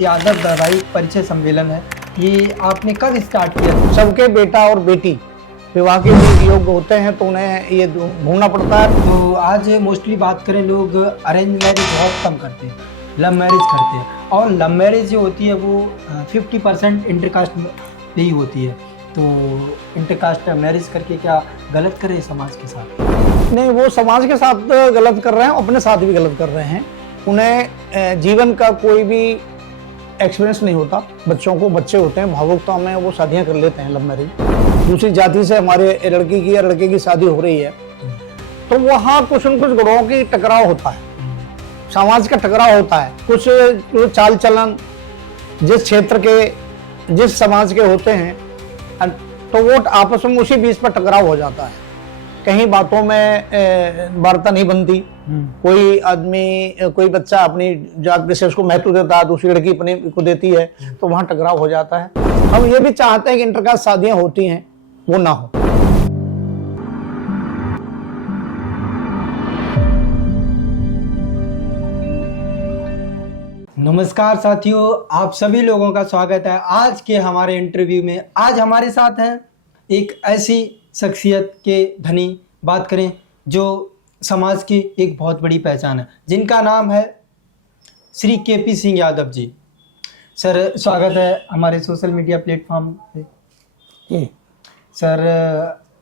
यादव वैवाहिक परिचय सम्मेलन है, ये आपने कब स्टार्ट किया? सबके बेटा और बेटी विवाह के लिए योग्य होते हैं तो उन्हें ये ढूंढना पड़ता है। तो आज मोस्टली बात करें, लोग अरेंज मैरिज बहुत कम करते हैं, लव मैरिज करते हैं। और लव मैरिज जो होती है वो 50% इंटरकास्ट पे ही होती है। तो इंटरकास्ट मैरिज करके क्या गलत करे समाज के साथ? नहीं, वो समाज के साथ गलत कर रहे हैं, अपने साथ भी गलत कर रहे हैं। उन्हें जीवन का कोई भी एक्सपीरियंस नहीं होता। बच्चों को बच्चे होते हैं, भावुकता में वो शादियां कर लेते हैं, लव मैरिज। दूसरी जाति से हमारे लड़की की या लड़के की शादी हो रही है तो वहाँ कुछ न कुछ गुणों की टकराव होता है, समाज का टकराव होता है। कुछ चाल चलन जिस क्षेत्र के जिस समाज के होते हैं तो वो आपस में उसी बीच पर टकराव हो जाता है। कहीं बातों में वार्ता नहीं बनती। कोई आदमी, कोई बच्चा अपनी जात विशेष को महत्व देता है, दूसरी लड़की अपने को देती है, तो वहां टकराव हो जाता है। हम ये भी चाहते हैं कि इंटरकास्ट शादियां होती हैं वो ना हो। नमस्कार साथियों, आप सभी लोगों का स्वागत है आज के हमारे इंटरव्यू में। आज हमारे साथ हैं एक ऐसी शख्सियत के धनी, बात करें जो समाज की एक बहुत बड़ी पहचान है, जिनका नाम है श्री केपी सिंह यादव जी। सर, स्वागत है हमारे सोशल मीडिया प्लेटफॉर्म पे। सर,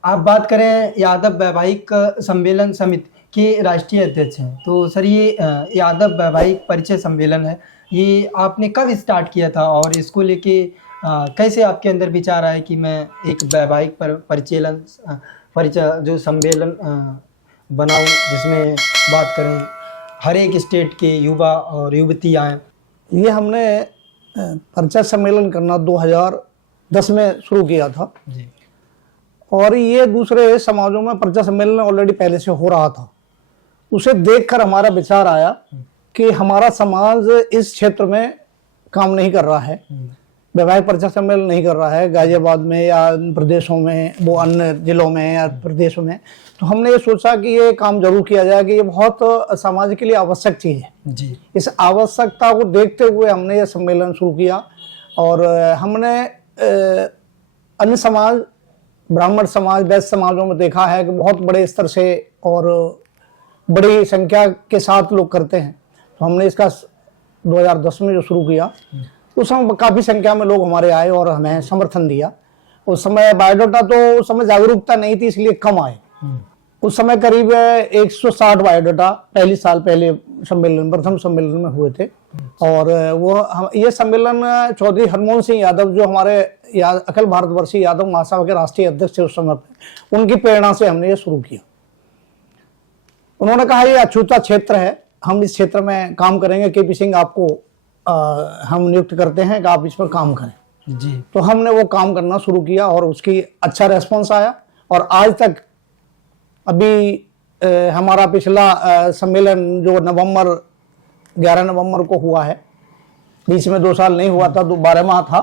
आप बात करें, यादव वैवाहिक सम्मेलन समिति के राष्ट्रीय अध्यक्ष हैं। तो सर, ये यादव वैवाहिक परिचय सम्मेलन है, ये आपने कब स्टार्ट किया था और इसको लेके कैसे आपके अंदर विचार आया कि मैं एक वैवाहिक परिचय जो सम्मेलन बनाऊं, जिसमें बात करें हर एक स्टेट के युवा और युवती आए? ये हमने परिचय सम्मेलन करना 2010 में शुरू किया था जी। और ये दूसरे समाजों में परिचय सम्मेलन ऑलरेडी पहले से हो रहा था। उसे देखकर हमारा विचार आया कि हमारा समाज इस क्षेत्र में काम नहीं कर रहा है, वैवाहिक परिचय सम्मेलन नहीं कर रहा है गाजियाबाद में या प्रदेशों में, वो अन्य जिलों में या प्रदेशों में। तो हमने ये सोचा कि ये काम जरूर किया जाए कि ये बहुत समाज के लिए आवश्यक चीज़ है जी। इस आवश्यकता को देखते हुए हमने ये सम्मेलन शुरू किया। और हमने अन्य समाज, ब्राह्मण समाज, वैश्य समाजों में देखा है कि बहुत बड़े स्तर से और बड़ी संख्या के साथ लोग करते हैं। तो हमने इसका 2010 में जो शुरू किया, उस समय काफ़ी संख्या में लोग हमारे आए और हमें समर्थन दिया। उस समय बायोडाटा तो उस समय जागरूकता नहीं थी, इसलिए कम आए। उस समय करीब 160 बायोडाटा पहले सम्मेलन, प्रथम सम्मेलन में हुए थे। और ये सम्मेलन चौधरी हरमोहन सिंह यादव, जो हमारे अखिल भारतवर्षीय यादव महासभा के राष्ट्रीय अध्यक्ष थे उस समय पे, उनकी प्रेरणा से हमने ये शुरू किया। उन्होंने कहा ये अछूता क्षेत्र है, हम इस क्षेत्र में काम करेंगे, केपी सिंह आपको हम नियुक्त करते हैं कि आप इस पर काम करें जी। तो तो हमने वो काम करना शुरू किया और उसकी अच्छा रेस्पॉन्स आया। और आज तक अभी हमारा पिछला सम्मेलन जो 11 नवंबर को हुआ है, बीच में 2 साल नहीं हुआ था, 12 माह था।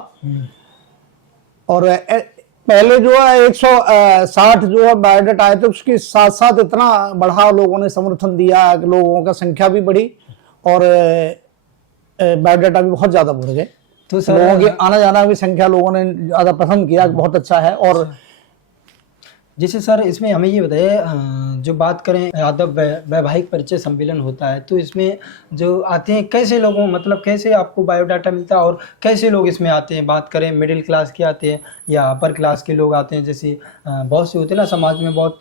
और पहले जो है 160 जो है बायोडाटा आए थे, उसके साथ साथ इतना बढ़ा, लोगों ने समर्थन दिया, लोगों का संख्या भी बढ़ी और बायोडाटा भी बहुत ज्यादा बढ़ गए। तो लोगों की आना जाना भी संख्या लोगों ने ज्यादा पसंद किया, बहुत अच्छा है। और जैसे सर, इसमें हमें ये बताइए, जो बात करें यादव वैवाहिक परिचय सम्मेलन होता है, तो इसमें जो आते हैं कैसे लोगों, मतलब कैसे आपको बायोडाटा मिलता है और कैसे लोग इसमें आते हैं? बात करें मिडिल क्लास के आते हैं या अपर क्लास के लोग आते हैं? जैसे बहुत से होते हैं ना समाज में, बहुत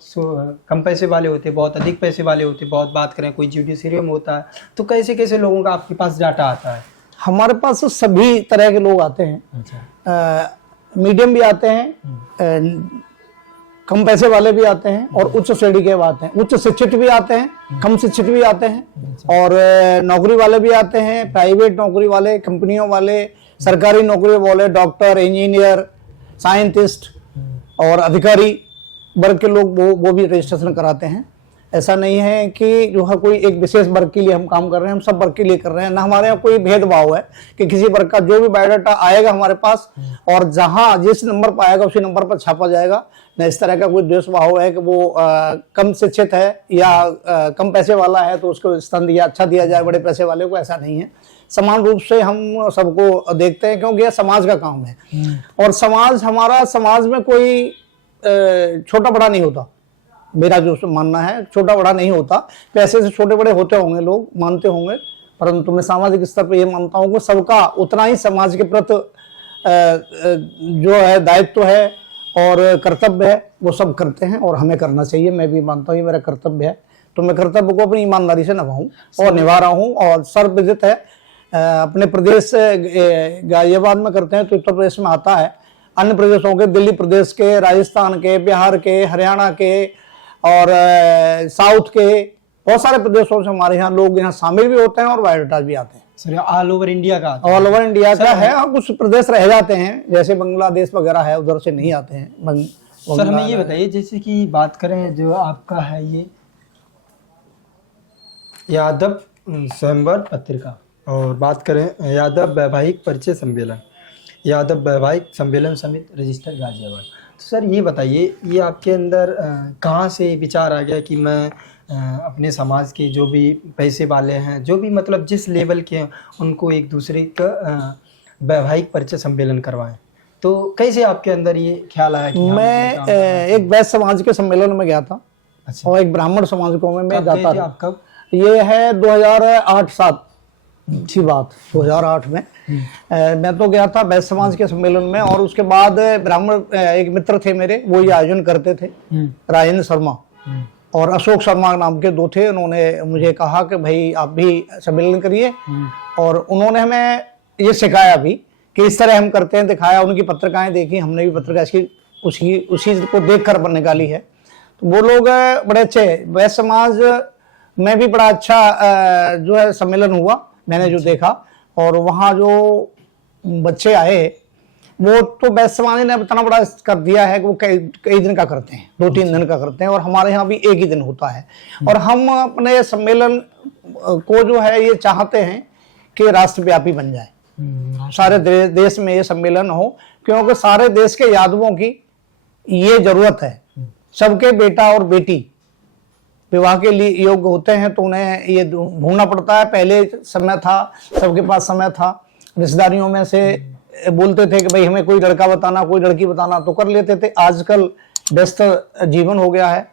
कम पैसे वाले होते हैं, बहुत अधिक पैसे वाले होते हैं, बहुत बात करें कोई जुडिशरी में होता है, तो कैसे कैसे लोगों का आपके पास डाटा आता है? हमारे पास सभी तरह के लोग आते हैं। अच्छा। मीडियम भी आते हैं, कम पैसे वाले भी आते हैं और उच्च श्रेणी के आते हैं, उच्च शिक्षित भी आते हैं, कम शिक्षित भी आते हैं और नौकरी वाले भी आते हैं, प्राइवेट नौकरी वाले, कंपनियों वाले, सरकारी नौकरी वाले, डॉक्टर, इंजीनियर, साइंटिस्ट और अधिकारी वर्ग के लोग वो भी रजिस्ट्रेशन कराते हैं। ऐसा नहीं है कि जो है कोई एक विशेष वर्ग के लिए हम काम कर रहे हैं, हम सब वर्ग के लिए कर रहे हैं। ना हमारे यहाँ कोई भेदभाव है कि किसी वर्ग का जो भी बायोडाटा आएगा हमारे पास और जहाँ जिस नंबर पर आएगा उसी नंबर पर छापा जाएगा। न इस तरह का कोई द्वेषभाव है कि वो कम शिक्षित है या कम पैसे वाला है तो उसको स्थान दिया अच्छा दिया जाए बड़े पैसे वाले को, ऐसा नहीं है। समान रूप से हम सबको देखते हैं, क्योंकि यह समाज का काम है। और समाज, हमारा समाज में कोई छोटा बड़ा नहीं होता, मेरा जो मानना है, छोटा बड़ा नहीं होता। पैसे से छोटे बड़े होते होंगे, लोग मानते होंगे, परंतु मैं सामाजिक स्तर पर यह मानता हूँ कि सबका उतना ही समाज के प्रति जो है दायित्व है और कर्तव्य है, वो सब करते हैं और हमें करना चाहिए। मैं भी मानता हूँ ये मेरा कर्तव्य है, तो मैं कर्तव्य को अपनी ईमानदारी से निभाऊं और निभा रहा हूँ। और सर्वविदित है, अपने प्रदेश गाजियाबाद में करते हैं तो उत्तर प्रदेश में आता है, अन्य प्रदेशों के, दिल्ली प्रदेश के, राजस्थान के, बिहार के, हरियाणा के और साउथ के बहुत सारे प्रदेशों से हमारे यहाँ लोग यहाँ शामिल भी होते हैं और बायोडाटा भी आते हैं। सर ऑल ओवर इंडिया का ऑल ओवर इंडिया का है, और कुछ प्रदेश रह जाते हैं जैसे बांग्लादेश वगैरह है, उधर से नहीं आते हैं। सर हमें ये बताइए, जैसे कि बात करें जो आपका है ये यादव स्वयंवर पत्रिका, और बात करें यादव वैवाहिक परिचय सम्मेलन, यादव वैवाहिक सम्मेलन समिति रजिस्टर गाजियाबाद, तो सर ये बताइए ये आपके अंदर कहाँ से विचार आ गया कि मैं अपने समाज के जो भी पैसे वाले हैं, जो भी मतलब जिस लेवल के हैं, उनको एक दूसरे का वैवाहिक परिचय सम्मेलन करवाएं? तो कैसे आपके अंदर ये ख्याल आया कि मैं एक वैश्य समाज के सम्मेलन में गया था। अच्छा। और एक ब्राह्मण समाज को मैं जाता था। कब? ये है 2008-7 अच्छी बात, 2008 में मैं तो गया था वैश्य समाज के सम्मेलन में। और उसके बाद ब्राह्मण एक मित्र थे मेरे, वो ये आयोजन करते थे, राजेंद्र शर्मा और अशोक शर्मा नाम के दो थे। उन्होंने मुझे कहा कि भाई आप भी सम्मेलन करिए, और उन्होंने हमें ये सिखाया भी कि इस तरह हम करते हैं, दिखाया। उनकी पत्रिकाएं देखी, हमने भी पत्रिका इसकी उसी को देख कर निकाली है। तो वो लोग बड़े अच्छे, वैश्य समाज में भी बड़ा अच्छा जो है सम्मेलन हुआ, मैंने जो देखा। और वहाँ जो बच्चे आए वो तो वैश्य समाज ने इतना बड़ा कर दिया है कि वो कई दिन का करते हैं, 2-3 दिन का करते हैं, और हमारे यहाँ भी एक ही दिन होता है। और हम अपने सम्मेलन को जो है ये चाहते हैं कि राष्ट्रव्यापी बन जाए, सारे देश में ये सम्मेलन हो, क्योंकि सारे देश के यादवों की ये जरूरत है। सबके बेटा और बेटी विवाह के लिए योग्य होते हैं, तो उन्हें ये ढूंढना पड़ता है। पहले समय था, सबके पास समय था, रिश्तेदारियों में से बोलते थे कि भाई हमें कोई लड़का बताना, कोई लड़की बताना, तो कर लेते थे। आजकल व्यस्त जीवन हो गया है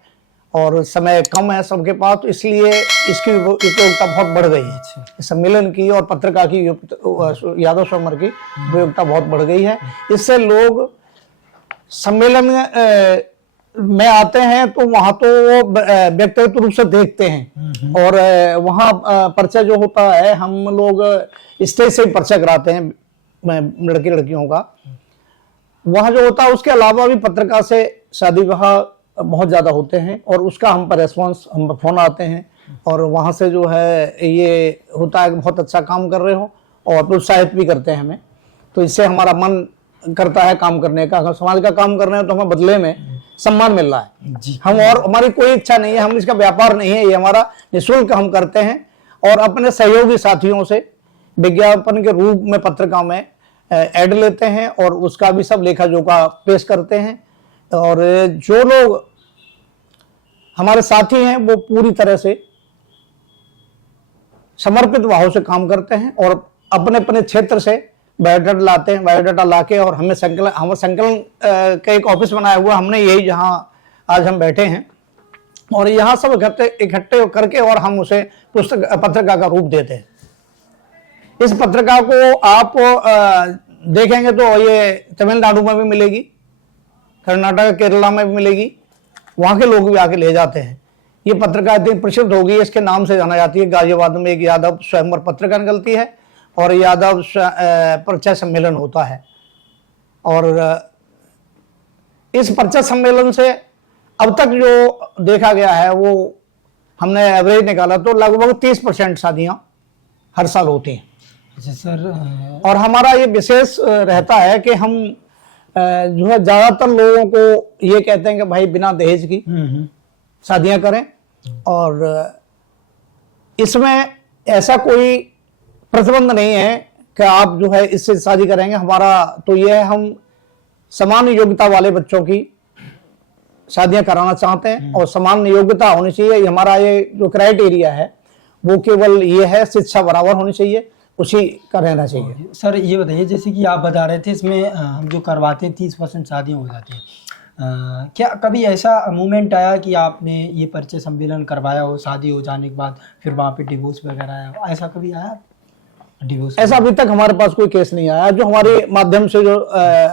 और समय कम है सबके पास, तो इसलिए इसकी उपयोगिता बहुत बढ़ गई है। सम्मेलन की और पत्रिका की, यादव स्वयंवर की उपयोगिता बहुत बढ़ गई है। इससे लोग सम्मेलन में आते हैं तो वहां तो वो व्यक्तिगत रूप से देखते हैं, और वहाँ परिचय जो होता है, हम लोग स्टेज से परिचय कराते हैं लड़की लड़कियों का। वहाँ जो होता है उसके अलावा भी पत्रिका से शादी विवाह बहुत ज्यादा होते हैं, और उसका हम पर रेस्पॉन्स, हम पर फोन आते हैं, और वहाँ से जो है ये होता है कि बहुत अच्छा काम कर रहे हो, और प्रोत्साहित भी करते हैं हमें। तो इससे हमारा मन करता है काम करने का। अगर समाज का काम कर रहे हैं तो हमें बदले में सम्मान मिल रहा है जी। हम, और हमारी कोई इच्छा नहीं है, हम इसका व्यापार नहीं है, ये हमारा निःशुल्क हम करते हैं। और अपने सहयोगी साथियों से विज्ञापन के रूप में पत्रिका में ऐड लेते हैं, और उसका भी सब लेखा जोखा पेश करते हैं। और जो लोग हमारे साथी हैं वो पूरी तरह से समर्पित भाव से काम करते हैं, और अपने अपने क्षेत्र से बायोडाटा लाते हैं। बायोडाटा लाके और हमें संकलन का एक ऑफिस बनाया हुआ हमने, यही जहां आज हम बैठे हैं, और यहाँ सब इकट्ठे करके और हम उसे पत्रिका का रूप देते हैं। इस पत्रिका को आप देखेंगे तो ये तमिलनाडु में भी मिलेगी, कर्नाटक, केरला में भी मिलेगी, वहाँ के लोग भी आके ले जाते हैं। ये पत्रिका इतनी प्रसिद्ध होगी, इसके नाम से जाना जाती है। गाजियाबाद में एक यादव स्वयंवर पत्रिका निकलती है और यादव परिचय सम्मेलन होता है। और इस परिचय सम्मेलन से अब तक जो देखा गया है वो हमने एवरेज निकाला तो लगभग 30% शादियां हर साल होती हैं। अच्छा सर, और हमारा ये विशेष रहता है कि हम जो है ज्यादातर लोगों को ये कहते हैं कि भाई बिना दहेज की शादियां करें, और इसमें ऐसा कोई प्रतिबंध नहीं है कि आप जो है इससे शादी करेंगे। हमारा तो ये है, हम समान योग्यता वाले बच्चों की शादियां कराना चाहते हैं, और समान योग्यता होनी चाहिए। हमारा ये जो क्राइटेरिया है वो केवल ये है, शिक्षा बराबर होनी चाहिए, उसी का रहना चाहिए। सर ये बताइए, जैसे कि आप बता रहे थे इसमें हम जो करवाते हैं 30% शादियाँ हो जाती हैं, क्या कभी ऐसा मोमेंट आया कि आपने ये परिचय सम्मेलन करवाया हो, शादी हो जाने के बाद फिर वहाँ पे डिवोर्स वगैरह आया हो, ऐसा कभी आया डिवोर्स? ऐसा अभी तक हमारे पास कोई केस नहीं आया जो हमारे माध्यम से जो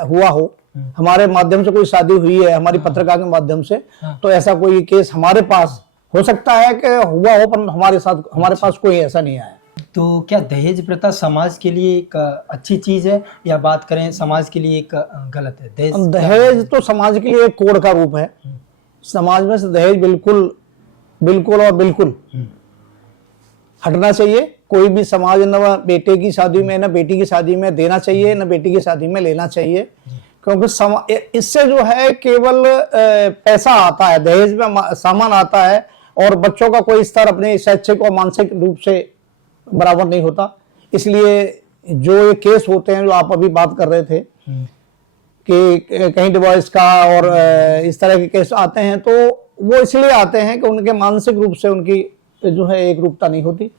हुआ हो, हमारे माध्यम से कोई शादी हुई है हमारी पत्रिका के माध्यम से, तो ऐसा कोई केस हमारे पास हो सकता है कि हुआ हो, पर हमारे पास कोई ऐसा नहीं आया। तो क्या दहेज प्रथा समाज के लिए एक अच्छी चीज है, या बात करें समाज के लिए एक गलत है? दहेज तो समाज के लिए एक कोड़ का रूप है। समाज में से दहेज बिल्कुल बिल्कुल और बिल्कुल हटना चाहिए। कोई भी समाज न बेटे की शादी में न बेटी की शादी में देना चाहिए, न बेटी की शादी में लेना चाहिए, क्योंकि इससे जो है केवल पैसा आता है, दहेज में सामान आता है, और बच्चों का कोई स्तर अपने शैक्षिक और मानसिक रूप से बराबर नहीं होता। इसलिए जो ये केस होते हैं जो आप अभी बात कर रहे थे कि कहीं डिवोर्स का और इस तरह के केस आते हैं, तो वो इसलिए आते हैं कि उनके मानसिक रूप से उनकी जो है एक रूपता नहीं होती।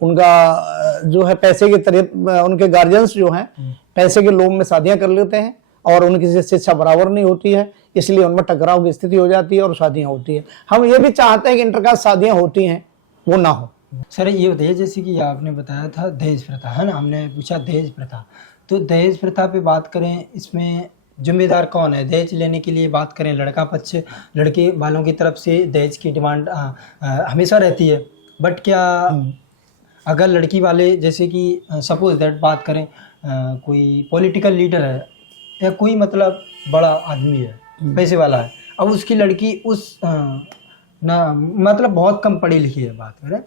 उनका जो है पैसे के तरह उनके गार्जियंस जो हैं पैसे के लोभ में शादियां कर लेते हैं और उनकी शिक्षा बराबर नहीं होती है, इसलिए उनमें टकराव की स्थिति हो जाती है और शादियां होती है। हम ये भी चाहते हैं कि इंटरकास्ट शादियां होती हैं वो ना हो। सर ये बताइए, जैसे कि आपने बताया था दहेज प्रथा है ना, हमने पूछा दहेज प्रथा, तो दहेज प्रथा पे बात करें, इसमें जिम्मेदार कौन है? दहेज लेने के लिए बात करें लड़का पक्ष, लड़के वालों की तरफ से दहेज की डिमांड हमेशा रहती है, बट क्या अगर लड़की वाले, जैसे कि सपोज दैट बात करें कोई पॉलिटिकल लीडर है या कोई मतलब बड़ा आदमी है, पैसे वाला है, अब उसकी लड़की उस ना मतलब बहुत कम पढ़ी लिखी है बात करें,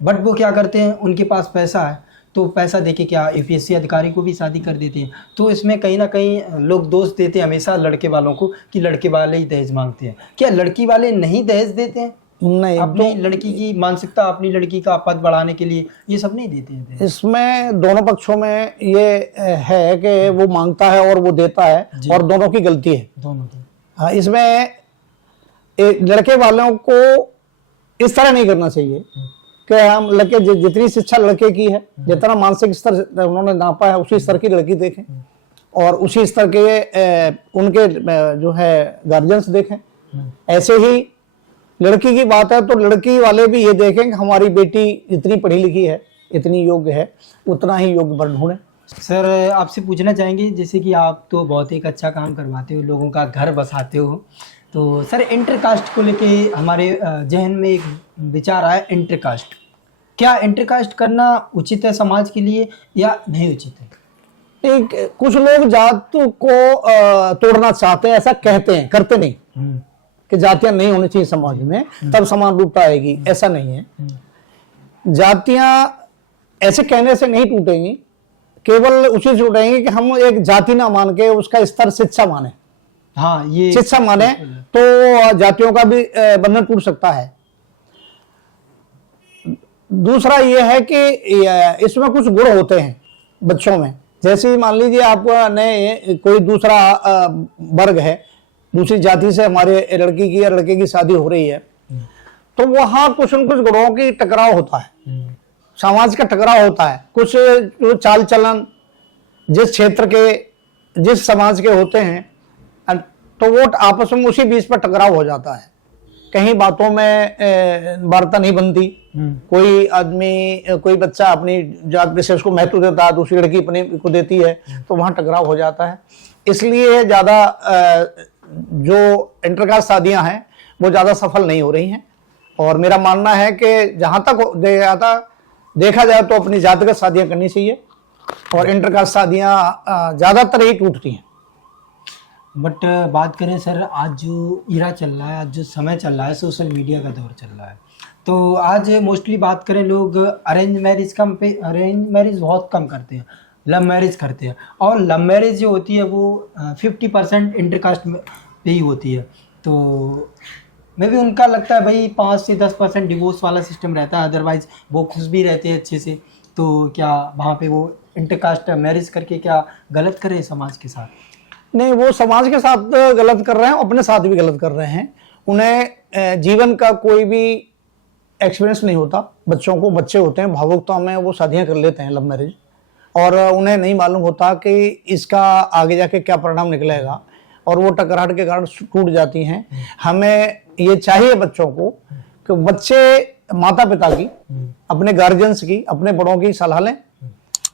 बट वो क्या करते हैं, उनके पास पैसा है तो पैसा देके क्या यूपीएससी अधिकारी को भी शादी कर देते हैं। तो इसमें कहीं ना कहीं लोग दोष देते हैं हमेशा लड़के वालों को कि लड़के वाले ही दहेज मांगते हैं। क्या लड़की वाले नहीं दहेज देते हैं? नहीं, अपनी लड़की की मानसिकता, अपनी लड़की का पद बढ़ाने के लिए ये सब नहीं देते हैं? इसमें दोनों पक्षों में ये है कि वो मांगता है और वो देता है, और दोनों की गलती है, दोनों की। हाँ, इसमें लड़के वालों को इस तरह नहीं करना चाहिए कि हम लड़के जितनी शिक्षा लड़के की है, जितना मानसिक स्तर उन्होंने नापा है उसी स्तर की लड़की देखें, और उसी स्तर के उनके जो है गार्जियंस देखें। ऐसे ही लड़की की बात है तो लड़की वाले भी ये देखें कि हमारी बेटी जितनी पढ़ी लिखी है, इतनी योग्य है, उतना ही योग्य वर ढूंढें। सर आपसे पूछना चाहेंगे, जैसे कि आप तो बहुत एक अच्छा काम करवाते हो, लोगों का घर बसाते हो, तो सर इंटरकास्ट को लेके हमारे जहन में एक विचार आया, इंटरकास्ट, क्या इंटरकास्ट करना उचित है समाज के लिए या नहीं उचित है? कुछ लोग जात को तोड़ना चाहते हैं, ऐसा कहते हैं, करते नहीं कि जातियां नहीं होनी चाहिए समाज में तब समान रूपता आएगी, ऐसा नहीं है। जातियां ऐसे कहने से नहीं टूटेंगी, केवल उसी से टूटेंगी कि हम एक जाति ना मान के उसका स्तर शिक्षा माने। हाँ, ये शिक्षा माने तो जातियों का भी बंधन टूट सकता है। दूसरा ये है कि इसमें कुछ गुण होते हैं बच्चों में, जैसे मान लीजिए आपने कोई दूसरा वर्ग है, दूसरी जाति से हमारे लड़की की या लड़के की शादी हो रही है, तो वहां कुछ न कुछ गुणों की टकराव होता है, समाज का टकराव होता है। कुछ जो चाल चलन जिस क्षेत्र के जिस समाज के होते हैं तो वो आपस में उसी बीच पर टकराव हो जाता है। कहीं बातों में वार्ता नहीं बनती, कोई आदमी कोई बच्चा अपनी जात विशेष को महत्व देता है, दूसरी लड़की अपने को देती है, तो वहां टकराव हो जाता है। इसलिए ज्यादा जो इंटरकास्ट शादियां हैं वो ज्यादा सफल नहीं हो रही हैं, और मेरा मानना है कि जहां तक देखा जाए तो अपनी जातिगत शादियां करनी चाहिए, और इंटरकास्ट शादियां ज्यादातर ही टूटती हैं। बट बात करें सर, आज जो इरा चल रहा है, आज जो समय चल रहा है, सोशल मीडिया का दौर चल रहा है, तो आज मोस्टली बात करें लोग अरेंज मैरिज बहुत कम करते हैं, लव मैरिज करते हैं, और लव मैरिज जो होती है वो 50% इंटरकास्ट में पे ही होती है। तो मैं भी उनका लगता है भाई 5 से 10% डिवोर्स वाला सिस्टम रहता है, अदरवाइज वो खुश भी रहते हैं अच्छे से। तो क्या वहाँ पे वो इंटरकास्ट मैरिज करके क्या गलत करे समाज के साथ? नहीं, वो समाज के साथ गलत कर रहे हैं, अपने साथ भी गलत कर रहे हैं। उन्हें जीवन का कोई भी एक्सपीरियंस नहीं होता बच्चों को, बच्चे होते हैं भावुकता में वो शादियां कर लेते हैं लव मैरिज, और उन्हें नहीं मालूम होता कि इसका आगे जाके क्या परिणाम निकलेगा, और वो टकराहट के कारण टूट जाती हैं। हमें ये चाहिए बच्चों को कि बच्चे माता पिता की, अपने गार्जियंस की, अपने बड़ों की सलाह लें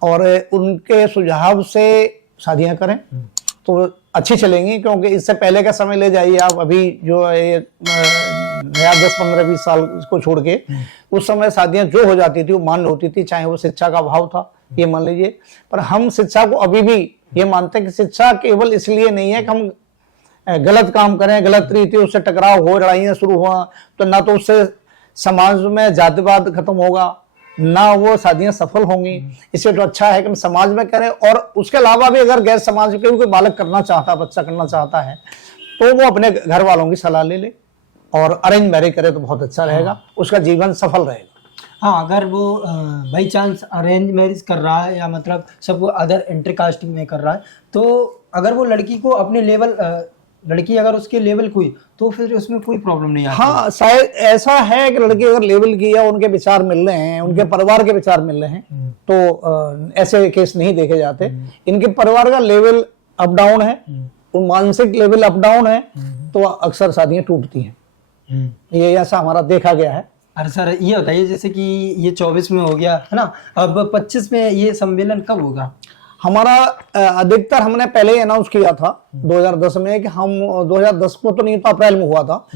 और उनके सुझाव से शादियां करें तो अच्छी चलेंगी। क्योंकि इससे पहले का समय ले जाइए आप, अभी जो ये नया 10-15-20 साल को छोड़ के, उस समय शादियां जो हो जाती थी वो मान्य होती थी, चाहे वो शिक्षा का अभाव था ये मान लीजिए। पर हम शिक्षा को अभी भी ये मानते हैं कि शिक्षा केवल इसलिए नहीं है कि हम गलत काम करें, गलत रीति उससे टकराव हो, लड़ाइयाँ शुरू हुआ, तो ना तो उससे समाज में जातिवाद खत्म होगा, ना वो शादियां सफल होंगी। इससे तो अच्छा है कि हम समाज में करें। और उसके अलावा भी अगर गैर समाज के कोई बालक करना चाहता, बच्चा करना चाहता है, तो वो अपने घर वालों की सलाह ले ले और अरेंज मैरिज करे तो बहुत अच्छा रहेगा, उसका जीवन सफल रहेगा। हाँ, अगर वो बाई चांस अरेंज मैरिज कर रहा है या मतलब सब अदर इंटरकास्ट में कर रहा है, तो अगर वो लड़की को अपने लेवल, लड़की अगर उसके लेवल की हुई तो फिर उसमें कोई प्रॉब्लम नहीं आती। हाँ, शायद ऐसा है कि लड़की अगर लेवल की है, उनके विचार मिल रहे हैं, उनके परिवार के विचार मिल रहे हैं, तो ऐसे केस नहीं देखे जाते। इनके परिवार का लेवल अप डाउन है, मानसिक लेवल अप डाउन है, तो अक्सर शादियां टूटती हैं। ये ऐसा हमारा देखा गया है। अरे सर, ये बताइए जैसे कि ये 24 में हो गया है ना, अब 25 में ये सम्मेलन कब होगा? हमारा अधिकतर हमने पहले ही अनाउंस किया था 2010 में कि हम 2010 को तो नहीं था, अप्रैल में हुआ था।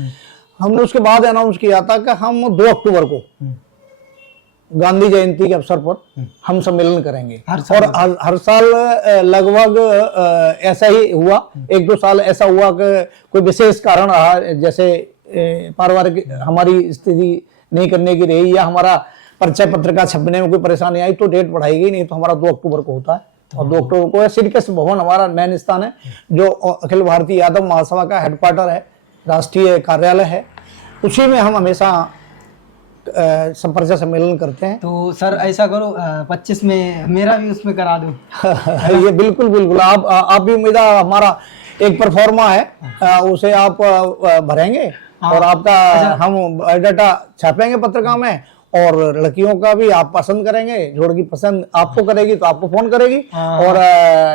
हमने उसके बाद अनाउंस किया था कि हम 2 अक्टूबर को गांधी जयंती के अवसर पर हम सम्मेलन करेंगे। और हर साल लगभग ऐसा ही हुआ। 1-2 साल ऐसा हुआ कि कोई विशेष कारण रहा, जैसे पारिवारिक हमारी स्थिति नहीं करने की रही, या हमारा परिचय पत्रिका छपने में कोई परेशानी आई, तो डेट बढ़ाई गई, नहीं तो हमारा 2 अक्टूबर को होता है। और 2 अक्टूबर को श्रीकृष्ण भवन हमारा मेन स्थान है, जो अखिल भारतीय यादव महासभा का हेडक्वार्टर है, राष्ट्रीय कार्यालय है, उसी में हम हमेशा संपर्क सम्मेलन करते हैं। तो सर ऐसा करो 25 में मेरा भी उसमें करा दो। ये बिल्कुल बिल्कुल, आप भी उम्मीद, हमारा एक परफॉर्मा है, उसे आप भरेंगे और आपका हम बायोडाटा छापेंगे पत्रिका में, और लड़कियों का भी आप पसंद करेंगे, जोड़ की पसंद आपको करेगी तो आपको फोन करेगी, और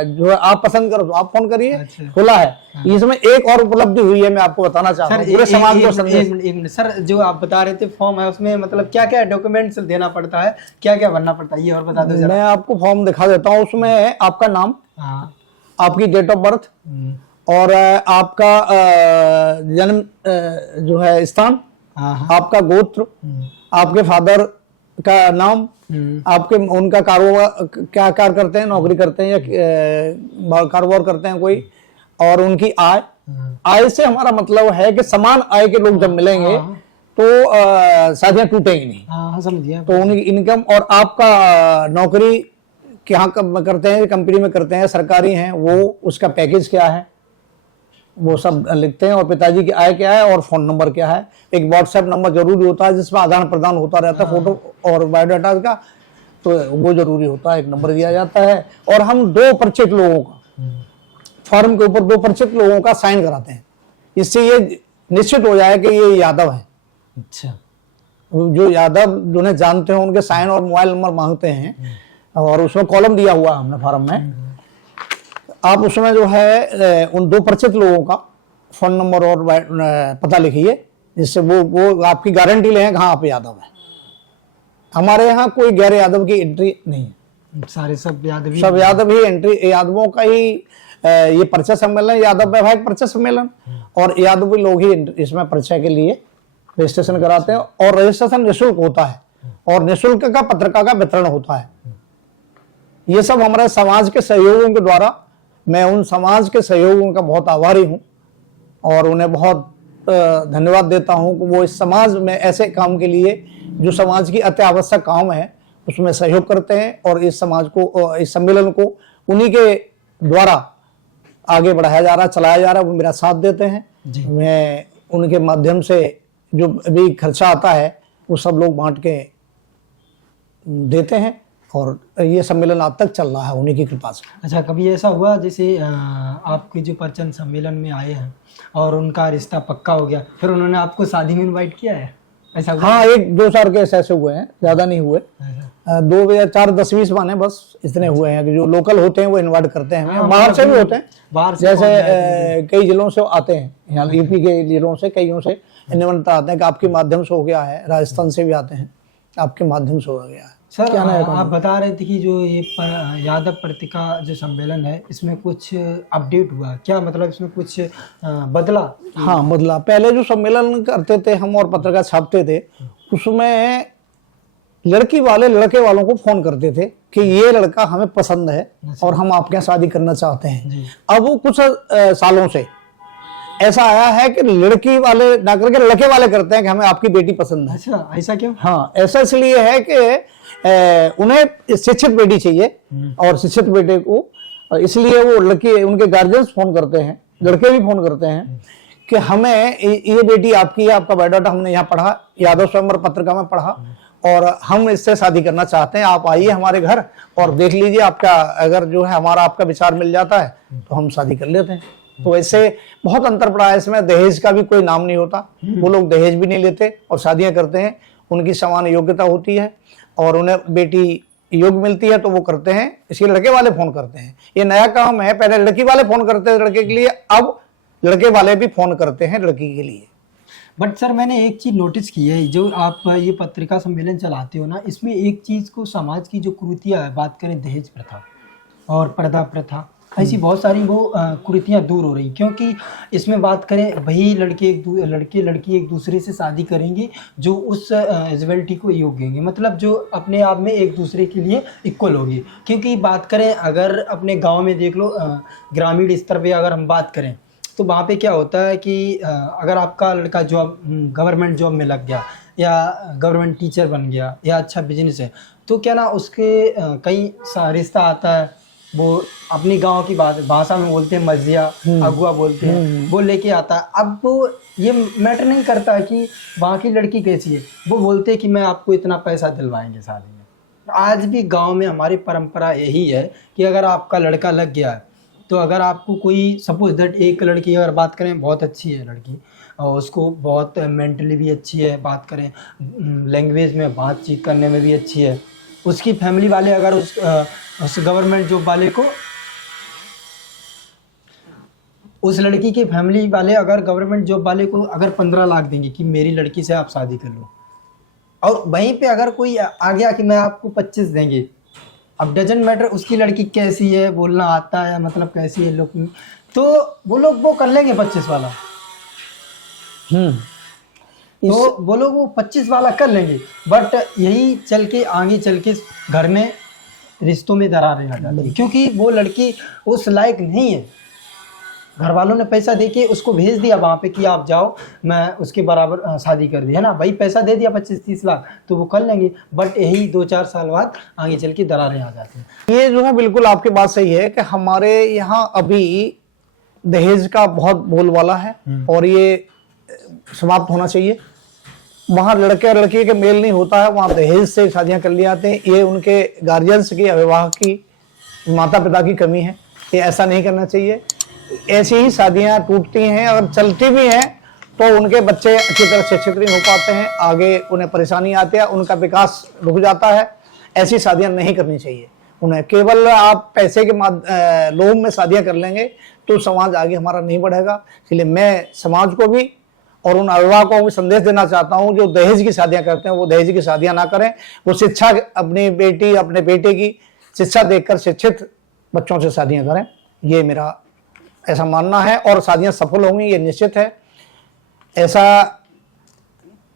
जो आप पसंद करो तो आप फोन करिए। अच्छा। खुला है। इसमें एक और उपलब्धि हुई है, मैं आपको बताना चाहता हूँ पूरे समाज को संदेश। सर, जो आप बता रहे थे फॉर्म है, उसमें मतलब क्या क्या डॉक्यूमेंट्स देना पड़ता है, क्या क्या भरना पड़ता है, ये और बता दो। मैं आपको फॉर्म दिखा देता हूँ। उसमें आपका नाम, आपकी डेट ऑफ बर्थ, और आपका जन्म जो है स्थान, आपका गोत्र, आपके फादर का नाम, आपके उनका कारोबार, क्या कार्य करते हैं, नौकरी करते हैं या कारोबार करते हैं कोई, और उनकी आय। आय से हमारा मतलब है कि समान आय के लोग जब मिलेंगे तो शादियां टूटेंगी नहीं। समझिए। तो उनकी इनकम, और आपका नौकरी कहाँ करते हैं, कंपनी में करते हैं, सरकारी हैं, वो उसका पैकेज क्या है, वो सब लिखते हैं। और पिताजी की आय क्या है और फोन नंबर क्या है। एक व्हाट्सएप नंबर जरूरी होता है जिसमें आदान प्रदान होता रहता है, फोटो और बायोडाटा का, तो वो जरूरी होता है, एक नंबर दिया जाता है। और हम 2 परिचित लोगों का, फॉर्म के ऊपर 2 परिचित लोगों का साइन कराते हैं, इससे ये निश्चित हो जाए कि ये यादव है। अच्छा। जो यादव जिन्हें जानते हैं उनके साइन और मोबाइल नंबर मांगते हैं, और उसमें कॉलम दिया हुआ है हमने फॉर्म में। आप उसमें जो है उन 2 परिचित लोगों का फोन नंबर और पता लिखिए, जिससे वो आपकी गारंटी लें हाँ आप यादव हैं। हमारे यहाँ कोई गैर यादव की एंट्री नहीं है, सारे सब यादव ही एंट्री, यादवों का ही ये परिचय सम्मेलन, यादव वैवाहिक परिचय सम्मेलन, और यादवी लोग ही इसमें परिचय के लिए रजिस्ट्रेशन कराते हैं। और रजिस्ट्रेशन निःशुल्क होता है, और निःशुल्क का पत्रिका का वितरण होता है। ये सब हमारे समाज के सहयोगों के द्वारा, मैं उन समाज के सहयोगों का बहुत आभारी हूँ, और उन्हें बहुत धन्यवाद देता हूँ कि वो इस समाज में ऐसे काम के लिए, जो समाज की अति आवश्यक काम है, उसमें सहयोग करते हैं, और इस समाज को, इस सम्मेलन को उन्हीं के द्वारा आगे बढ़ाया जा रहा, चलाया जा रहा है। वो मेरा साथ देते हैं। मैं उनके माध्यम से जो भी खर्चा आता है वो सब लोग बांट के देते हैं, और ये सम्मेलन आज तक चल रहा है उन्हीं की कृपा से। अच्छा, कभी ऐसा हुआ जैसे आपके जो परिचय सम्मेलन में आए हैं और उनका रिश्ता पक्का हो गया, फिर उन्होंने आपको शादी में इनवाइट किया है? ऐसा हुआ? हाँ, 1-2 केस ऐसे हुए हैं, ज्यादा नहीं हुए। 2004 10-20 बने बस, इतने हुए हैं कि जो लोकल होते हैं वो इन्वाइट करते हैं। हाँ, बाहर से भी होते हैं, बाहर से जैसे कौन जाए? कई जिलों से आते हैं, यहाँ यूपी के जिलों से कईयों से निमंत्रण आते हैं कि आपके माध्यम से हो गया है। राजस्थान से भी आते हैं, आपके माध्यम से हो गया है। सर क्या नाम आप बता रहे थे कि जो ये यादव पत्रिका जो सम्मेलन है, इसमें कुछ अपडेट हुआ क्या? मतलब इसमें कुछ बदला? हाँ, बदला। पहले जो सम्मेलन करते थे हम और पत्रिका छापते थे, उसमें लड़की वाले लड़के वालों को फोन करते थे कि ये लड़का हमें पसंद है और हम आपके यहाँ शादी करना चाहते हैं। जी। अब वो कुछ सालों से ऐसा आया है कि लड़की वाले ना करके लड़के वाले करते हैं कि हमें आपकी बेटी पसंद है। अच्छा, ऐसा क्यों? हाँ, ऐसा इसलिए है कि उन्हें शिक्षित बेटी चाहिए और शिक्षित बेटे को, इसलिए वो लड़के उनके गार्जियंस फोन करते हैं, लड़के भी फोन करते हैं कि हमें ये बेटी आपकी है, आपका बायोडाटा हमने यहाँ पढ़ा, यादव स्वयंवर पत्रिका में पढ़ा और हम इससे शादी करना चाहते हैं। आप आइए हमारे घर और देख लीजिए, आपका अगर जो है हमारा आपका विचार मिल जाता है तो हम शादी कर लेते हैं। तो वैसे बहुत अंतर पड़ा है इसमें। दहेज का भी कोई नाम नहीं होता, वो लोग दहेज भी नहीं लेते और शादियां करते हैं। उनकी समान योग्यता होती है और उन्हें बेटी योग्य मिलती है तो वो करते हैं। इसलिए लड़के वाले फोन करते हैं, ये नया काम है। पहले लड़की वाले फोन करते थे लड़के के लिए, अब लड़के वाले भी फोन करते हैं लड़की के लिए। बट सर मैंने एक चीज़ नोटिस की है, जो आप ये पत्रिका सम्मेलन चलाते हो ना, इसमें एक चीज़ को समाज की जो कुरीतियाँ है, बात करें दहेज प्रथा और पर्दा प्रथा, ऐसी बहुत सारी वो कुरीतियाँ दूर हो रही, क्योंकि इसमें बात करें वही लड़के लड़की एक दूसरे से शादी करेंगे जो उस एलिजिबिलिटी को योग्य होंगे, मतलब जो अपने आप में एक दूसरे के लिए इक्वल होगी। क्योंकि बात करें अगर अपने गांव में देख लो, ग्रामीण स्तर पे अगर हम बात करें तो वहाँ पे क्या होता है कि अगर आपका लड़का जॉब गवर्नमेंट जॉब में लग गया या गवर्नमेंट टीचर बन गया या अच्छा बिजनेस है, तो क्या ना उसके कई रिश्ता आता है, वो अपनी गांव की भाषा में बोलते हैं मजिया, अगुआ बोलते हैं, वो लेके आता है। अब वो ये मैटर नहीं करता कि वहाँ की लड़की कैसी है, वो बोलते हैं कि मैं आपको इतना पैसा दिलवाएंगे शादी में। आज भी गांव में हमारी परंपरा यही है कि अगर आपका लड़का लग गया है तो अगर आपको कोई सपोज दैट एक लड़की अगर बात करें बहुत अच्छी है लड़की और उसको बहुत मेंटली भी अच्छी है, बात करें लैंग्वेज में बातचीत करने में भी अच्छी है, उसकी फैमिली वाले अगर उस गवर्नमेंट जॉब वाले को, उस लड़की की फैमिली वाले अगर गवर्नमेंट जॉब वाले को अगर 15 लाख देंगे कि मेरी लड़की से आप शादी कर लो, और वहीं पे अगर कोई आ गया कि मैं आपको 25 देंगे, अब डजंट मैटर उसकी लड़की कैसी है, बोलना आता है, मतलब कैसी है लोग, तो वो लोग वो कर लेंगे 25 वाला। तो वो लोग वो 25 वाला कर लेंगे, बट यही चल के आगे चल के घर में रिश्तों में दरारें आ जाती है, क्योंकि वो लड़की उस लायक नहीं है। घर वालों ने पैसा देके उसको भेज दिया वहाँ पे कि आप जाओ, मैं उसके बराबर शादी कर दी, है ना भाई, पैसा दे दिया 25-30 लाख, तो वो कर लेंगे, बट यही 2-4 साल बाद आगे चल के दरारें आ जाती हैं। ये जो है बिल्कुल आपकी बात सही है कि हमारे यहाँ अभी दहेज का बहुत बोलबाला है और ये समाप्त होना चाहिए। वहाँ लड़के और लड़की के मेल नहीं होता है, वहाँ दहेज से शादियाँ कर ली जाते हैं। ये उनके गार्जियंस की, अभिभावक की, माता पिता की कमी है। ये ऐसा नहीं करना चाहिए। ऐसी ही शादियाँ टूटती हैं, अगर चलती भी हैं तो उनके बच्चे अच्छी तरह शिक्षित नहीं हो पाते हैं, आगे उन्हें परेशानी आती है, उनका विकास रुक जाता है। ऐसी शादियाँ नहीं करनी चाहिए उन्हें। केवल आप पैसे के लोभ में शादियाँ कर लेंगे तो समाज आगे हमारा नहीं बढ़ेगा। इसलिए मैं समाज को भी और उन अभिभावकों को भी संदेश देना चाहता हूं जो दहेज की शादियां करते हैं, वो दहेज की शादियां ना करें। वो शिक्षा, अपनी बेटी अपने बेटे की शिक्षा देखकर शिक्षित बच्चों से शादियां करें, ये मेरा ऐसा मानना है। और शादियां सफल होंगी ये निश्चित है। ऐसा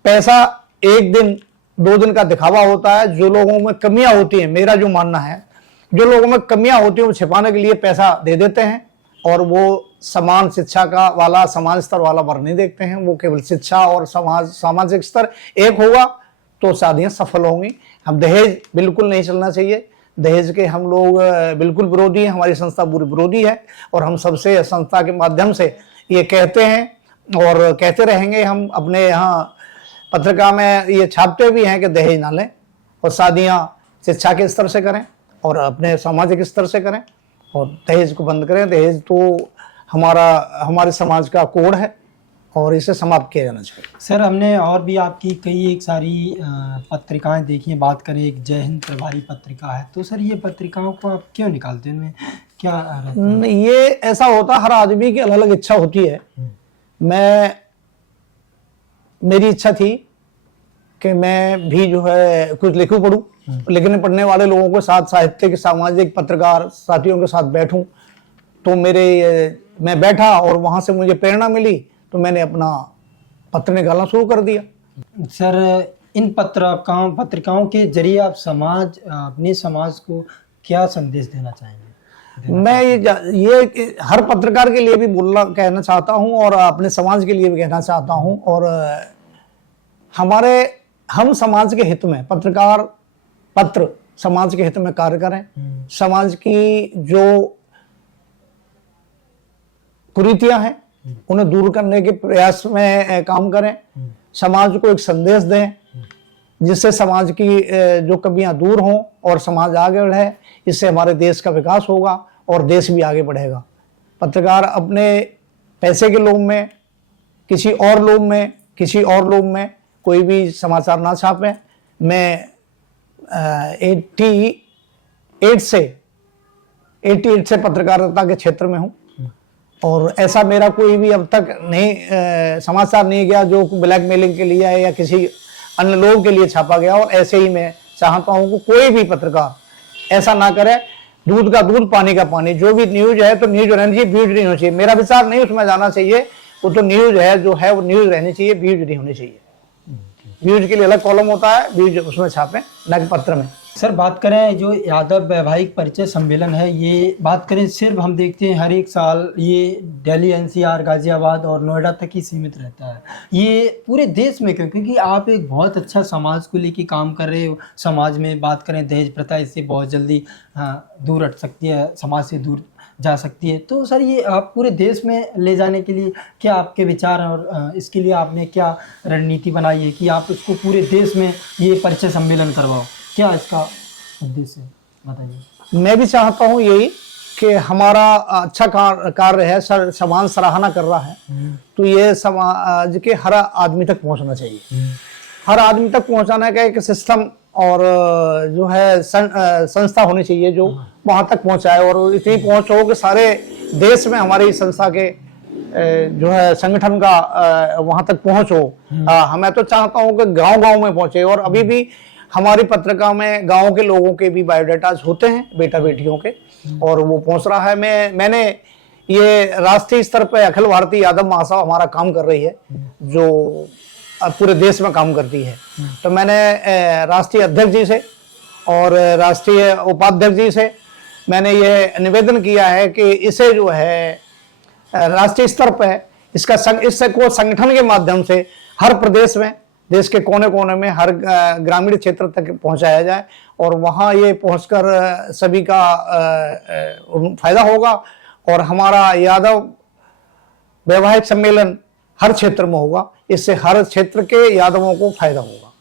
पैसा 1 दिन 2 दिन का दिखावा होता है। जो लोगों में कमियां होती हैं, मेरा जो मानना है, जो लोगों में कमियां होती हैं वो छिपाने के लिए पैसा दे देते हैं और वो समान शिक्षा का वाला, समान स्तर वाला वर्ग नहीं देखते हैं। वो केवल शिक्षा और सामाजिक स्तर एक होगा तो शादियां सफल होंगी। हम दहेज बिल्कुल नहीं चलना चाहिए। दहेज के हम लोग बिल्कुल विरोधी हैं, हमारी संस्था पूरी विरोधी है और हम सबसे संस्था के माध्यम से ये कहते हैं और कहते रहेंगे। हम अपने यहाँ पत्रिका में ये छापते भी हैं कि दहेज ना लें और शादियाँ शिक्षा के स्तर से करें और अपने सामाजिक स्तर से करें और दहेज को बंद करें। दहेज तो हमारे समाज का कोड है और इसे समाप्त किया जाना चाहिए। सर, हमने और भी आपकी कई एक सारी पत्रिकाएं देखी हैं। बात करें, एक जय हिंद प्रभारी पत्रिका है, तो सर ये पत्रिकाओं को आप क्यों निकालते हैं? इनमें क्या रहता है? ये ऐसा होता, हर आदमी की अलग अलग इच्छा होती है। मेरी इच्छा थी कि मैं भी जो है कुछ लिखूं पढ़ूं, लिखने पढ़ने वाले लोगों के साथ, साहित्यिक सामाजिक पत्रकार साथियों के साथ बैठूं। तो मैं बैठा और वहां से मुझे प्रेरणा मिली, तो मैंने अपना पत्र निकालना शुरू कर दिया। सर, इन पत्रिकाओं के जरिए आप अपने समाज को क्या संदेश देना चाहेंगे? मैं ये हर पत्रकार के लिए भी कहना चाहता हूं और अपने समाज के लिए भी कहना चाहता हूं। और हम समाज के हित में पत्र समाज के हित में कार्य करें, समाज की जो कुरीतियां हैं उन्हें दूर करने के प्रयास में काम करें, समाज को एक संदेश दें जिससे समाज की जो कमियां दूर हों और समाज आगे बढ़े। इससे हमारे देश का विकास होगा और देश भी आगे बढ़ेगा। पत्रकार अपने पैसे के लोभ में, किसी और लोभ में कोई भी समाचार ना छापें। मैं 88 से पत्रकारिता के क्षेत्र में हूं और ऐसा मेरा कोई भी अब तक समाचार नहीं गया जो ब्लैकमेलिंग के लिए या किसी अन्य लोग के लिए छापा गया। और ऐसे ही मैं चाहता हूं कि कोई भी पत्रकार ऐसा ना करे। दूध का दूध, पानी का पानी, जो भी न्यूज है तो न्यूज रहनी चाहिए, व्यूज नहीं होनी चाहिए। मेरा विचार नहीं उसमें जाना चाहिए, वो तो न्यूज है जो है वो न्यूज रहनी चाहिए, व्यूज नहीं होनी चाहिए। व्यूज के लिए अलग कॉलम होता है, व्यूज उसमें छापें, न कि पत्र में। सर, बात करें जो यादव वैवाहिक परिचय सम्मेलन है, ये बात करें सिर्फ हम देखते हैं हर एक साल ये दिल्ली, एनसीआर, गाजियाबाद और नोएडा तक ही सीमित रहता है। ये पूरे देश में क्यों? क्योंकि आप एक बहुत अच्छा समाज को लेके काम कर रहे हो। समाज में बात करें दहेज प्रथा, इससे बहुत जल्दी दूर हट सकती है, समाज से दूर जा सकती है। तो सर, ये आप पूरे देश में ले जाने के लिए क्या आपके विचार हैं और इसके लिए आपने क्या रणनीति बनाई है कि आप इसको पूरे देश में ये परिचय सम्मेलन करवाओ? क्या इसका उद्देश्य है, बताइए। मैं भी चाहता हूं यही कि हमारा अच्छा कार्य है, समाज सराहना कर रहा है, तो ये समाज के हर आदमी तक पहुंचना चाहिए। हर आदमी तक पहुंचाने का एक सिस्टम और जो है संस्था होनी चाहिए जो वहां तक पहुंचाए। और इतनी पहुंच हो कि सारे देश में हमारी संस्था के जो है संगठन का वहां तक पहुंच हो। मैं तो चाहता हूं कि गांव-गांव में पहुंचे। और अभी भी हमारी पत्रिका में गांव के लोगों के भी बायोडाटाज होते हैं, बेटा बेटियों के, और वो पहुंच रहा है। मैंने ये राष्ट्रीय स्तर पे अखिल भारतीय यादव महासभा हमारा काम कर रही है, जो पूरे देश में काम करती है। तो मैंने राष्ट्रीय अध्यक्ष जी से और राष्ट्रीय उपाध्यक्ष जी से मैंने ये निवेदन किया है कि इसे जो है राष्ट्रीय स्तर पे इससे को संगठन के माध्यम से हर प्रदेश में, देश के कोने कोने में, हर ग्रामीण क्षेत्र तक पहुंचाया जाए और वहां ये पहुंचकर सभी का फायदा होगा। और हमारा यादव वैवाहिक सम्मेलन हर क्षेत्र में होगा, इससे हर क्षेत्र के यादवों को फायदा होगा।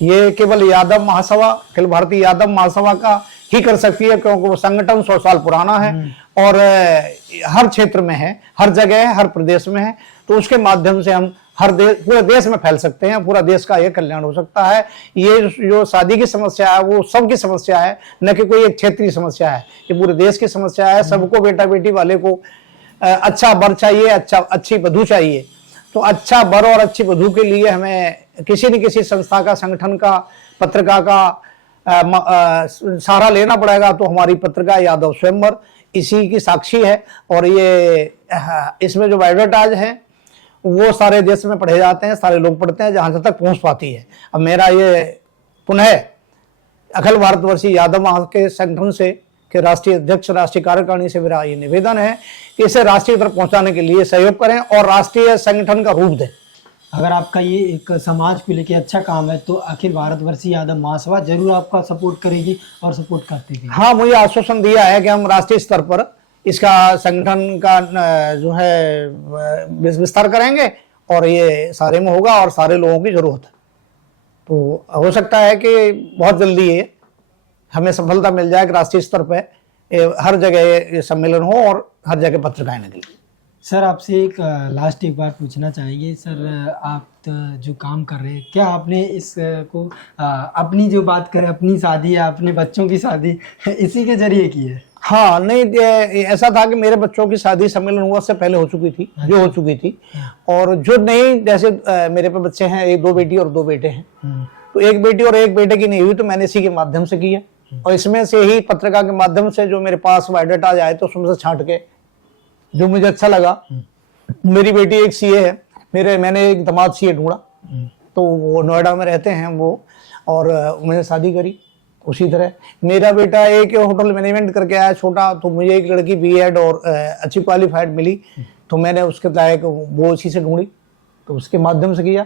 ये केवल यादव महासभा, अखिल भारतीय यादव महासभा का ही कर सकती है, क्योंकि वो संगठन 100 साल पुराना है और हर क्षेत्र में है, हर जगह है, हर प्रदेश में है। तो उसके माध्यम से हम पूरे देश में फैल सकते हैं, पूरा देश का ये कल्याण हो सकता है। ये जो शादी की समस्या है वो सबकी समस्या है, न कि कोई एक क्षेत्रीय समस्या है, ये पूरे देश की समस्या है। सबको, बेटा बेटी वाले को अच्छा वर चाहिए, अच्छी वधू चाहिए। तो अच्छा वर और अच्छी वधू के लिए हमें किसी न किसी संस्था का, संगठन का, पत्रिका का सहारा लेना पड़ेगा। तो हमारी पत्रिका यादव स्वयंवर इसी की साक्षी है। और ये इसमें जो बायोडाटाज है वो सारे देश में पढ़े जाते हैं, सारे लोग पढ़ते हैं, जहां तक पहुंच पाती है। अब मेरा ये पुनः अखिल भारतवर्षीय यादव महासभा के संगठन से, के राष्ट्रीय अध्यक्ष, राष्ट्रीय कार्यकारिणी से मेरा ये निवेदन है कि इसे राष्ट्रीय तक पहुंचाने के लिए सहयोग करें और राष्ट्रीय संगठन का रूप दें। अगर आपका ये एक समाज को लेकर अच्छा काम है तो अखिल भारतवर्षीय यादव महासभा जरूर आपका सपोर्ट करेगी और सपोर्ट करती भी। हाँ, मुझे आश्वासन दिया है कि हम राष्ट्रीय स्तर पर इसका संगठन का जो है विस्तार करेंगे और ये सारे में होगा और सारे लोगों की जरूरत है। तो हो सकता है कि बहुत जल्दी ये हमें सफलता मिल जाए कि राष्ट्रीय स्तर पर हर जगह ये सम्मेलन हो और हर जगह पत्रिकाएं निकलें। सर आपसे एक लास्ट एक बार पूछना चाहेंगे सर, आप जो काम कर रहे हैं, क्या आपने इस को अपनी जो बात करें अपनी शादी या अपने बच्चों की शादी इसी के जरिए की है? हाँ नहीं, ऐसा था कि मेरे बच्चों की शादी सम्मेलन हुआ से पहले हो चुकी थी, जो हो चुकी थी। और जो नहीं, जैसे मेरे पे बच्चे हैं, एक 2 बेटी और 2 बेटे हैं, तो एक बेटी और एक बेटे की नहीं हुई तो मैंने इसी के माध्यम से की है। और इसमें से ही पत्रिका के माध्यम से जो मेरे पास बायोडाटा आए तो उसमें से छांट के जो मुझे अच्छा लगा। मेरी बेटी एक सीए है, मैंने एक दामाद सीए ढूंढा, तो वो नोएडा में रहते हैं वो, और मैंने शादी करी। उसी तरह मेरा बेटा एक होटल मैनेजमेंट करके आया छोटा, तो मुझे एक लड़की बीएड और अच्छी क्वालिफाइड मिली, तो मैंने उसके लायक वो उसी से ढूंढी, तो उसके माध्यम से किया।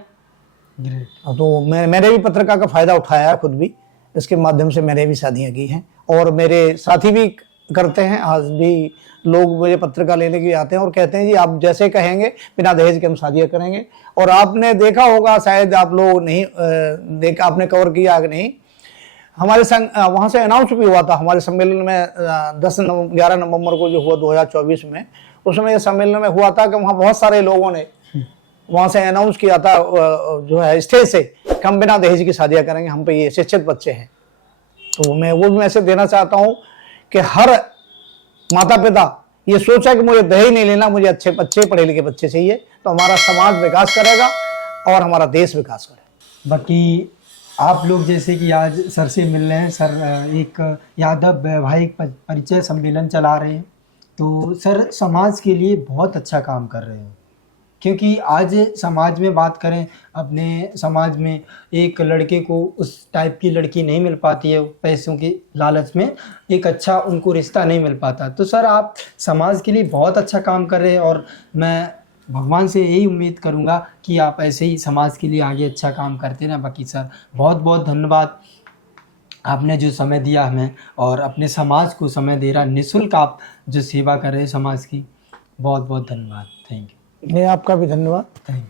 तो मैंने भी पत्रिका का फायदा उठाया है खुद भी, इसके माध्यम से मैंने भी शादियां की हैं और मेरे साथी भी करते हैं। आज भी लोग मुझे पत्रिका लेने के लिए आते हैं और कहते हैं जी आप जैसे कहेंगे बिना दहेज के हम शादियां करेंगे। और आपने देखा होगा, शायद आप लोग नहीं देखा, आपने कवर किया कि नहीं, हमारे संग वहाँ से अनाउंस भी हुआ था हमारे सम्मेलन में 11 नवंबर को जो हुआ 2024 में। उसमें ये सम्मेलन में हुआ था कि वहाँ बहुत सारे लोगों ने वहाँ से अनाउंस किया था जो है स्टेज से कि हम बिना दहेज की शादियाँ करेंगे, हम पे ये शिक्षित बच्चे हैं। तो मैं वो मैसेज देना चाहता हूँ कि हर माता पिता ये सोचा कि मुझे दहेज नहीं लेना, मुझे अच्छे बच्चे, पढ़े लिखे बच्चे चाहिए, तो हमारा समाज विकास करेगा और हमारा देश विकास करेगा। बाकी आप लोग जैसे कि आज सर से मिल रहे हैं, सर एक यादव वैवाहिक परिचय सम्मेलन चला रहे हैं, तो सर समाज के लिए बहुत अच्छा काम कर रहे हैं। क्योंकि आज समाज में बात करें, अपने समाज में एक लड़के को उस टाइप की लड़की नहीं मिल पाती है, पैसों के लालच में एक अच्छा उनको रिश्ता नहीं मिल पाता। तो सर आप समाज के लिए बहुत अच्छा काम कर रहे हैं और मैं भगवान से यही उम्मीद करूंगा कि आप ऐसे ही समाज के लिए आगे अच्छा काम करते रहें। बाकी सर बहुत बहुत धन्यवाद, आपने जो समय दिया हमें और अपने समाज को समय दे रहा, निःशुल्क आप जो सेवा कर रहे हैं समाज की, बहुत बहुत धन्यवाद। Thank you. मैं आपका भी धन्यवाद। Thank you.